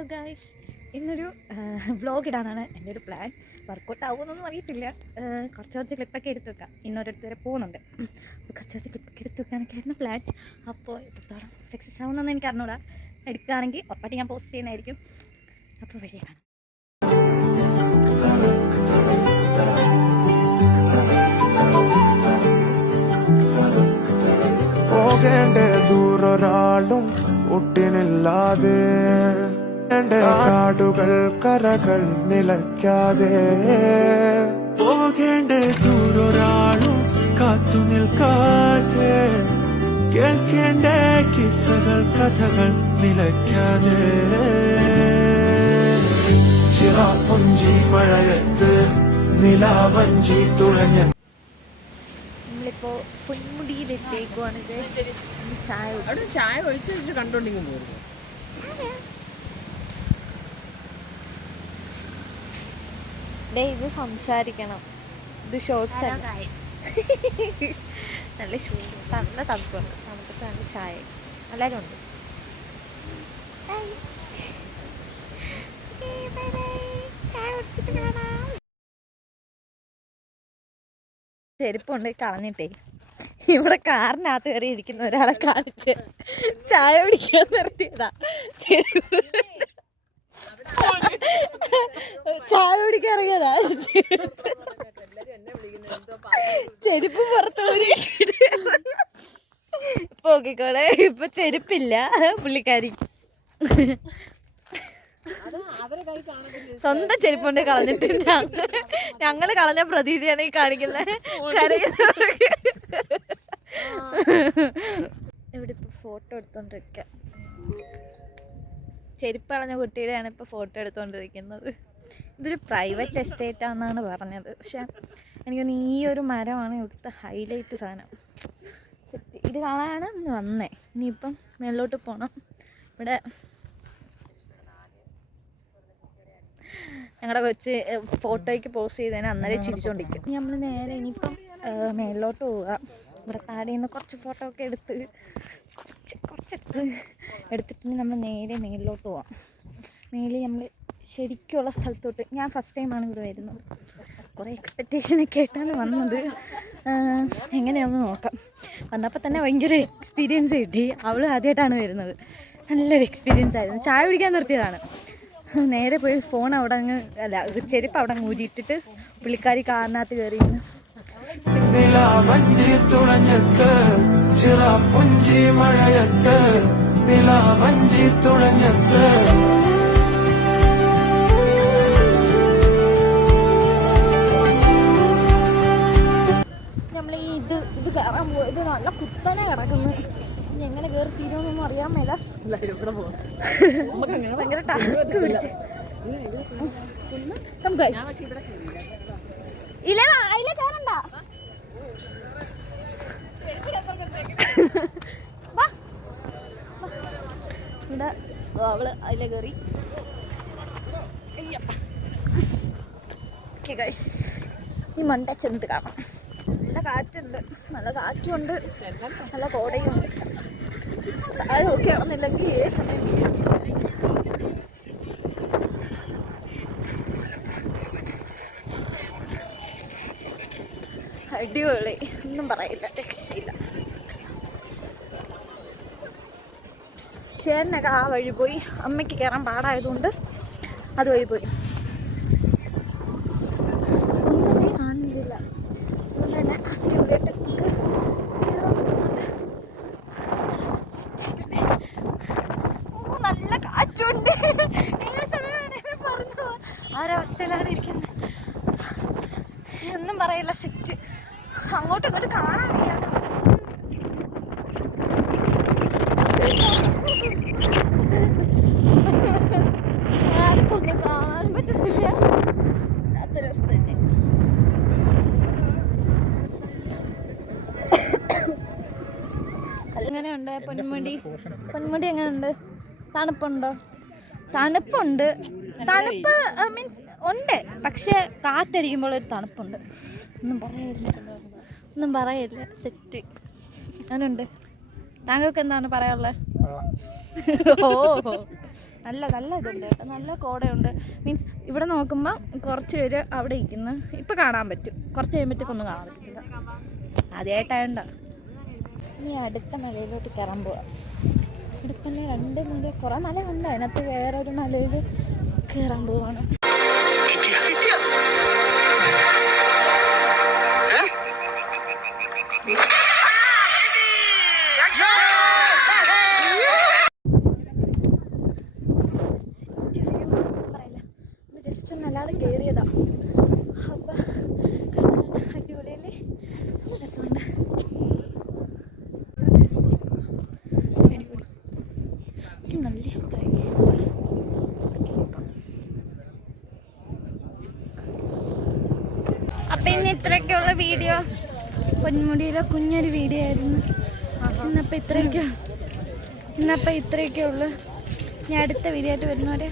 Hello guys ഇന്നൊരു vlog ഇടാനാണ് എന്റെ ഒരു പ്ലാൻ വർക്കൗട്ട് ആവുമെന്നൊന്നും അറിയത്തില്ല കുറച്ച് കുറച്ച് ക്ലിപ്പൊക്കെ എടുത്ത് വെക്കാം. ഇന്നൊരിടത്ത് വരെ പോകുന്നുണ്ട്. അപ്പോൾ കുറച്ച് കുറച്ച് ക്ലിപ്പൊക്കെ എടുത്ത് വെക്കാനൊക്കെയായിരുന്നു പ്ലാൻ അപ്പോൾ എത്രത്തോളം സക്സസ് ആവുമെന്നൊന്നും എനിക്ക് അറിഞ്ഞൂടാ. എടുക്കുകയാണെങ്കിൽ ഉറപ്പായിട്ട് ഞാൻ പോസ്റ്റ് ചെയ്യുന്നതായിരിക്കും. അപ്പോൾ വഴിയെ കാണാം. പോകേണ്ട ഒട്ടിനില്ലാതെ കാടുകൾ കരകൾ നിലയ്ക്കാതെ. പോകേണ്ട ദൂരൊരാളും കാത്തു നിൽക്കാതെ. കേൾക്കേണ്ട കിസ്സകൾ കഥകൾ നിലയ്ക്കാതെ. ചിറാപ്പുഞ്ചി മഴയത്ത് നിലാവഞ്ചി തുഴഞ്ഞ. നമ്മളിപ്പോ ചായ ഒഴിച്ചു കണ്ടോണ്ടിങ്ങനെ ചായ ഒഴിച്ച് വെച്ച് ഡേ ഇത് സംസാരിക്കണം. ഇത് ഷോർട്സ് അല്ല. നല്ല ചൂട്. നല്ല തണുപ്പുണ്ട്. തണുപ്പത്ത് നല്ല ചായ. എല്ലാവരും ഉണ്ട്? ചെരുപ്പുണ്ട് കളഞ്ഞിട്ടേ. ഇവിടെ കാറിനകത്ത് കയറി ഇരിക്കുന്ന ഒരാളെ കാണിച്ച് ചായ കുടിക്കാൻ നിർത്തിയതാ. ചെരുപ്പ് ചായ ചെരുപ്പ് പുറത്ത് പോക്കിക്കോളെ ഇപ്പൊ ചെരുപ്പില്ല. പുള്ളിക്കാരി. സ്വന്തം ചെരുപ്പുണ്ട് കളഞ്ഞിട്ട് ഞങ്ങ- ഞങ്ങൾ കളഞ്ഞ പ്രതീതിയാണ് ഈ കാണിക്കുന്നത് ഇവിടെ ഇപ്പൊ ഫോട്ടോ എടുത്തോണ്ടിരിക്ക. ചെരുപ്പ് കളഞ്ഞ കുട്ടിയുടെയാണ് ഇപ്പൊ ഫോട്ടോ എടുത്തോണ്ടിരിക്കുന്നത്. ഇതൊരു പ്രൈവറ്റ് എസ്റ്റേറ്റ് ആണെന്നാണ് പറഞ്ഞത്. പക്ഷേ എനിക്ക് ഈ ഒരു മരമാണ് ഇവിടുത്തെ ഹൈലൈറ്റ് സാധനം. സെറ്റ് ഇത് കാണാനാണ് ഇന്ന് വന്നേ. ഇനിയിപ്പം മേളിലോട്ട് പോകണം ഇവിടെ ഞങ്ങളുടെ കൊച്ച് ഫോട്ടോയ്ക്ക് പോസ്റ്റ് ചെയ്തതിന് അന്നേരം ചിരിച്ചോണ്ടിരിക്കും. നമ്മൾ നേരെ ഇനിയിപ്പം മേളിലോട്ട് പോവുക ഇവിടെ താഴെ നിന്ന് കുറച്ച് ഫോട്ടോ ഒക്കെ എടുത്ത് കുറച്ച് കുറച്ചെടുത്ത് എടുത്തിട്ട് നമ്മൾ നേരെ മേളിലോട്ട് പോവാം. മേളിൽ നമ്മൾ ശരിക്കുള്ള സ്ഥലത്തോട്ട്. ഞാൻ ഫസ്റ്റ് ടൈമാണ് ഇവിടെ വരുന്നത്. കുറേ എക്സ്പെക്റ്റേഷനൊക്കെ ആയിട്ടാണ് വന്നത്. എങ്ങനെയാന്ന് നോക്കാം. വന്നപ്പോൾ തന്നെ ഭയങ്കര എക്സ്പീരിയൻസ് കിട്ടി. അവൾ ആദ്യമായിട്ടാണ് വരുന്നത്. നല്ലൊരു എക്സ്പീരിയൻസ് ആയിരുന്നു. ചായ കുടിക്കാൻ നിർത്തിയതാണ്. നേരെ പോയി ഫോൺ അവിടെ അങ്ങ് അല്ല ചെരുപ്പ് അവിടെ അങ്ങ് ഊരിയിട്ടിട്ട് പുള്ളിക്കാരി കാറിനകത്ത് കയറി തുഴഞ്ഞത്ത് മഴയത്ത് തുഴഞ്ഞത്ത്. തീരുമെന്നൊന്നും അറിയാൻ മേല. എല്ലാവരും ഇവിടെ പോകും ഭയങ്കര ടാസ്ക് പിടിച്ച്. നമുക്ക് ഇല്ല അതിലെ കയറണ്ട. വാ. ഇവിടെ അവൾ അതിലെ കയറി ഈ മണ്ട ചെന്നിട്ട് കാണാം. നല്ല കാറ്റുണ്ട്. നല്ല കാറ്റുണ്ട്. നല്ല കോടയുണ്ട്. താഴെ ഒക്കെ ആണെന്നില്ലെങ്കിൽ. അടിപൊളി. ഒന്നും പറയില്ല രക്ഷയില്ല. ചേട്ടനൊക്കെ ആ വഴി പോയി. അമ്മയ്ക്ക് കയറാൻ പാടായതുകൊണ്ട് അതുവഴി പോയി ഒന്നും കാണുന്നില്ല അതുകൊണ്ട് തന്നെ അടിപൊളിയായിട്ട് നമുക്ക് കയറാൻ പറ്റുന്നുണ്ട്. സെറ്റായിട്ടുണ്ട്. ഓ നല്ല കാറ്റുണ്ട് ഏത് സമയം വേണേലും പറന്നു പോവാം. ആ ഒരവസ്ഥയിലാണ് ഇരിക്കുന്നത് ഒന്നും പറയില്ല സെറ്റ്. അങ്ങോട്ടും ഇങ്ങോട്ട് കാണാൻ വയ്യാതെ. ആർക്കൊന്നും കാണാൻ പറ്റുന്നില്ല അതൊരവസ്ഥ തന്നെ. എങ്ങനെയുണ്ട് പൊന്മുടി? പൊന്മുടി എങ്ങനെയുണ്ട്? തണുപ്പുണ്ടോ? തണുപ്പുണ്ട്. തണുപ്പ് മീൻസ് ഉണ്ട്. പക്ഷെ കാറ്റടിക്കുമ്പോൾ ഒരു തണുപ്പുണ്ട്. ഒന്നും പറയില്ല ഒന്നും പറയില്ല സെറ്റ് അങ്ങനുണ്ട് താങ്കൾക്ക് എന്താണ് പറയാനുള്ളത്? ഓ നല്ല നല്ല ഇതുണ്ട്. കേട്ടോ നല്ല കോടയുണ്ട്. മീൻസ് ഇവിടെ നോക്കുമ്പോൾ കുറച്ച് പേര് അവിടെ ഇരിക്കുന്നു. ഇപ്പം കാണാൻ പറ്റും. കുറച്ച് കഴിയുമ്പോഴത്തേക്കൊന്നും കാണാൻ പറ്റില്ല ആദ്യമായിട്ടായോണ്ട ഇനി അടുത്ത മലയിലോട്ട് കയറാൻ പോവാം. ഇവിടെ തന്നെ രണ്ട് മല കുറേ മല ഉണ്ട് അതിനകത്ത് വേറൊരു മലയിൽ കയറാൻ പോവാണ്. ജസ്റ്റ് ഒന്ന് അല്ലാതെ കയറിയതാ അപ്പം അടിപൊളിയല്ലേ രസമുണ്ട് അടിപൊളി എനിക്ക് നല്ല ഇഷ്ടമായി അപ്പം ഇന്ന് ഇത്രയൊക്കെയുള്ള വീഡിയോ. പൊന്മുടിയിലെ കുഞ്ഞൊരു വീഡിയോ ആയിരുന്നു. ഇന്നപ്പം ഇത്രയൊക്കെ ഇന്നപ്പം ഇത്രയൊക്കെ ഉള്ളു. ഞാൻ അടുത്ത വീഡിയോ ആയിട്ട് വരുന്നവരെ